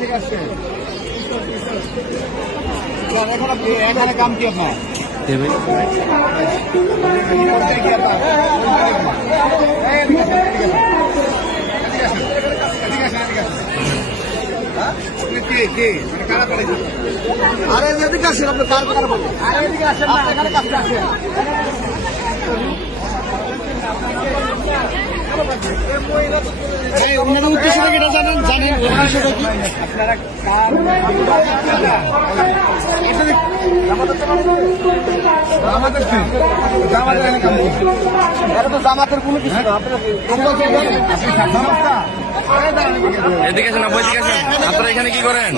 থেকে আসছে এখন এখানে কাম কি আপনার? আরে এদিকে আসেন আপনি কার কথা বলবেন আরে এদিকে আসেন এখানে কাছে আসেন। এই ওনাদের উদ্দেশ্য কি এটা জানেন? জানেন উদ্দেশ্যটা কি? আপনারা জামাতের কাম করছে এটা তো কোনো কিছু না। এদিকে আপু আপনারা এখানে কি করেন?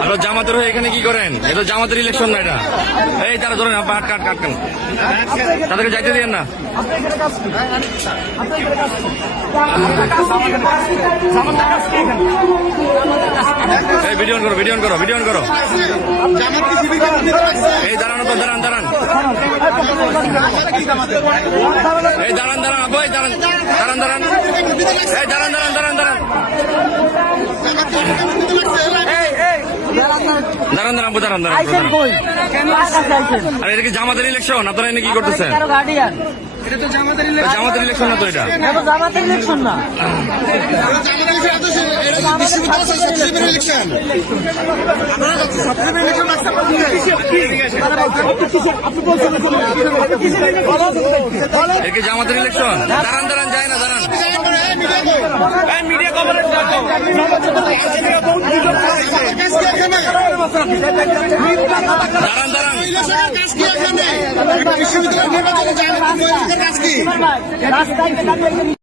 আপনারা জামাতের হয়ে এখানে কি করেন? এটা জামাতের ইলেকশন না এটা। এই তারা ধরেন আপা কাট কাট কাট তাদেরকে যাইতে দিয়েন না। আপনি এখানে কাজ এখানে কাজ কি জামাতের কাজ কি এখানে এই ভিডিও করো ভিডিও করো ভিডিও করো। এই দাঁড়ান তো দাঁড়ান দাঁড়ান। এই দাঁড়ান দাঁড়ান আপু এই দাঁড়ান দাঁড়ান দাঁড়ান। এই দাঁড়ান দাঁড়ান দাঁড়ান দাঁড়ান। দাঁড়ান আর এটা কি জামাতের ইলেকশন আপনারা এনে কি করতেছেন? এটা তো জামাতের জামাতের ইলেকশন না তো এটা? এটা জামাতের ইলেকশন না। ইলেকশন আপনারা সবচেয়ে ইলেকশন আপনি বলছেন এটা কি জামাতের ইলেকশন দাঁড়ান দাঁড়ান যায় না দাঁড়ান। মিডিয়া কভারেজ দাঁড়ান দাঁড়ান। বিশ্ববিদ্যালয় নির্বাচনে যায় না রাস্তায় দাঁড়িয়ে